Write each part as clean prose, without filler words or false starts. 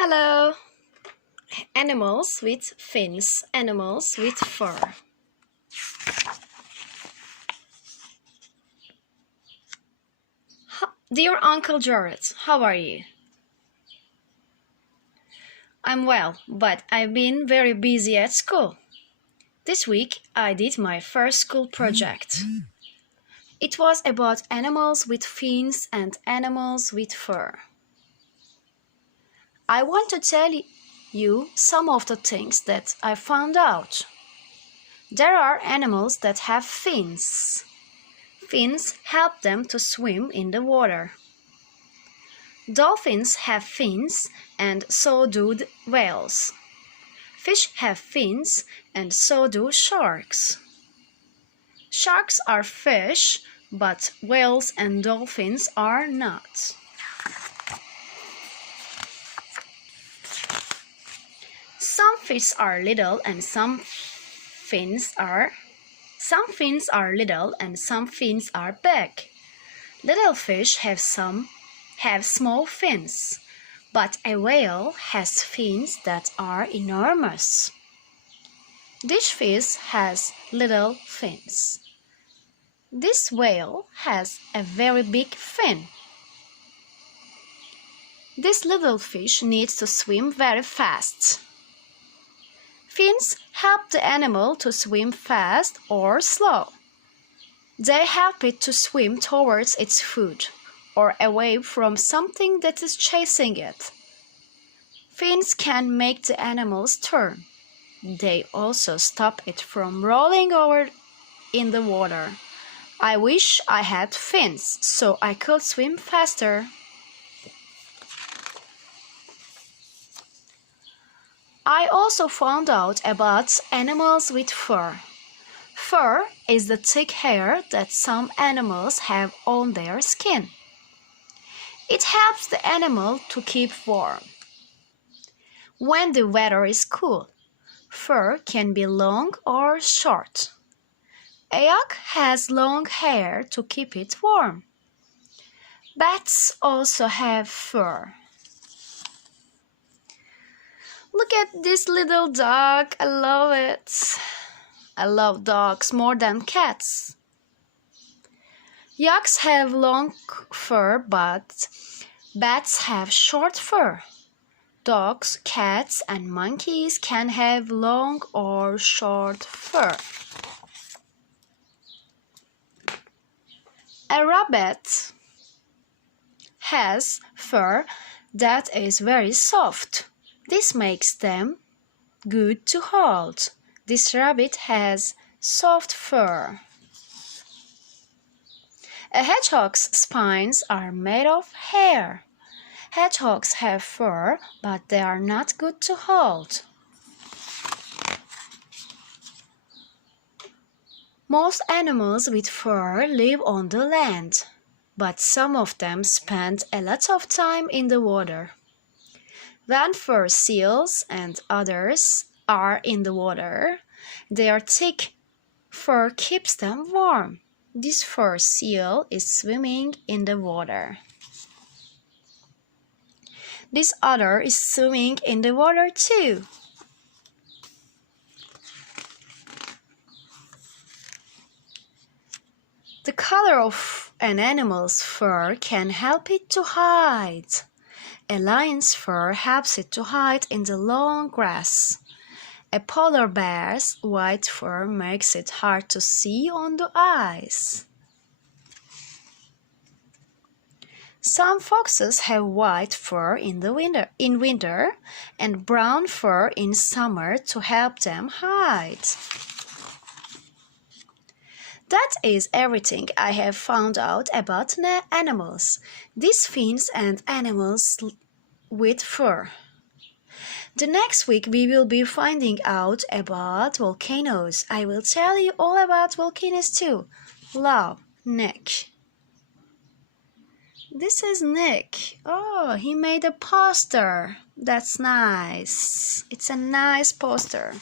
Hello! Animals with fins, animals with fur. Dear Uncle Jared, how are you? I'm well, but I've been very busy at school. This week I did my first school project. It was about animals with fins and animals with fur. I want to tell you some of the things that I found out. There are animals that have fins. Fins help them to swim in the water. Dolphins have fins, and so do whales. Fish have fins, and so do sharks. Sharks are fish, but whales and dolphins are not. Some fins are little and some fins are little and some fins are big. Little fish have small fins, but a whale has fins that are enormous. This fish has little fins. This whale has a very big fin. This little fish needs to swim very fast. Fins help the animal to swim fast or slow. They help it to swim towards its food or away from something that is chasing it. Fins can make the animals turn. They also stop it from rolling over in the water. I wish I had fins so I could swim faster. I also found out about animals with fur. Fur is the thick hair that some animals have on their skin. It helps the animal to keep warm. When the weather is cool, fur can be long or short. A yak has long hair to keep it warm. Bats also have fur. Look at this little dog. I love it. I love dogs more than cats. Yaks have long fur, but bats have short fur. Dogs, cats, and monkeys can have long or short fur. A rabbit has fur that is very soft. This makes them good to hold. This rabbit has soft fur. A hedgehog's spines are made of hair. Hedgehogs have fur, but they are not good to hold. Most animals with fur live on the land, but some of them spend a lot of time in the water. When fur seals and others are in the water, their thick fur keeps them warm. This fur seal is swimming in the water. This other is swimming in the water too. The color of an animal's fur can help it to hide. A lion's fur helps it to hide in the long grass. A polar bear's white fur makes it hard to see on the ice. Some foxes have white fur in winter and brown fur in summer to help them hide. That is everything I have found out about animals. These fins and animals with fur. The next week we will be finding out about volcanoes. I will tell you all about volcanoes too. Love, Nick. This is Nick. Oh, he made a poster. That's nice. It's a nice poster.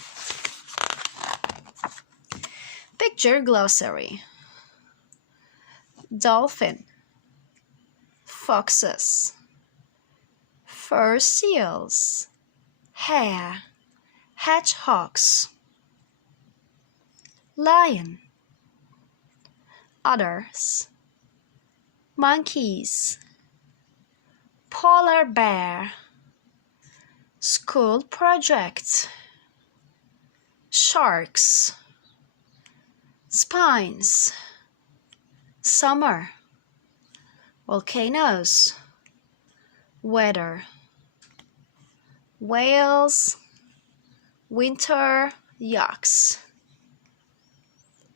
Picture glossary. Dolphin, foxes, fur seals, hare, hedgehogs, lion, otters, monkeys, polar bear, school project, sharks, spines, summer, volcanoes, weather, whales, winter, yaks.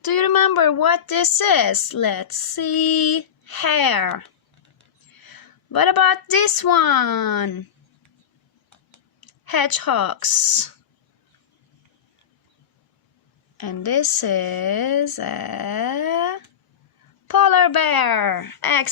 Do you remember what this is? Let's see. Hare. What about this one? Hedgehogs. And this is a polar bear. Excellent.